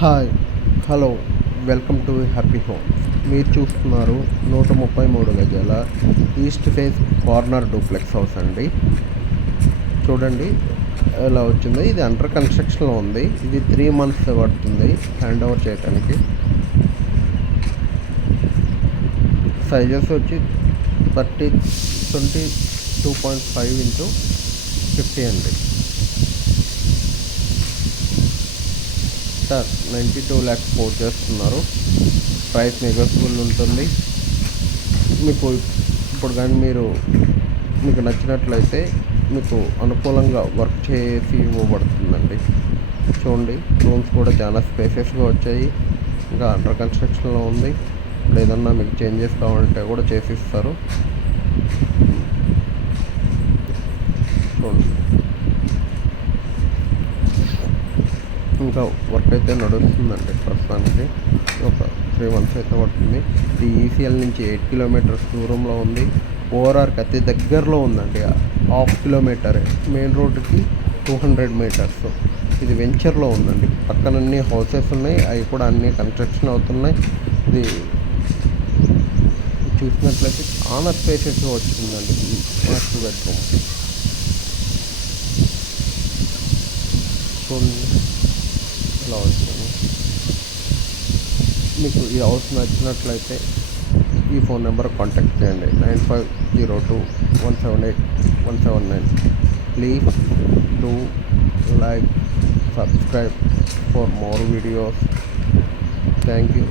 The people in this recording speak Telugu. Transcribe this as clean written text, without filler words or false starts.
Hi hello welcome to happy home. మీరు చూస్తున్నారు 133 గజాల east face corner duplex house అండి. చూడండి ఎలా వచ్చిందో. ఇది అండర్ కన్స్ట్రక్షన్లో ఉంది. ఇది 3 months పడుతుంది హ్యాండ్ ఓవర్ చేయడానికి. సైజెస్ వచ్చి 22.5x50 అండి. 92 lakhs కోట్ చేస్తున్నారు. ప్రైస్ నెగోషియబుల్ ఉంటుంది. మీకు ఇప్పుడు కానీ మీకు నచ్చినట్లయితే మీకు అనుకూలంగా వర్క్ చేసి ఇవ్వబడుతుందండి. చూడండి, రూమ్స్ కూడా చాలా స్పేసెస్గా వచ్చాయి. ఇంకా అండర్ కన్స్ట్రక్షన్లో ఉంది. ఇప్పుడు ఏదన్నా మీకు చేంజెస్ కావాలంటే కూడా చేసిస్తారు. చూడండి, ఇంకా వర్క్ అయితే నడుస్తుందండి. ప్రస్తుతానికి ఒక 3 months అయితే పడుతుంది. ఇది ఈసీఎల్ నుంచి 8 kilometers దూరంలో ఉంది. ఓఆర్ఆర్కి అతి దగ్గరలో ఉందండి. 1/2 kilometer మెయిన్ రోడ్డుకి 200 meters. ఇది వెంచర్లో ఉందండి. పక్కన అన్ని హౌసెస్ ఉన్నాయి. అవి కూడా అన్నీ కన్స్ట్రక్షన్ అవుతున్నాయి. ఇది చూసినట్లయితే చాలా స్పేసెస్ వచ్చిందండి. మాస్టర్ బెడ్రూమ్ చూడండి ఇలా వచ్చింది. మీకు ఈ హౌస్ నచ్చినట్లయితే ఈ ఫోన్ నెంబర్ కాంటాక్ట్ చేయండి. 9502178179. Please do like, subscribe for more videos. Thank you.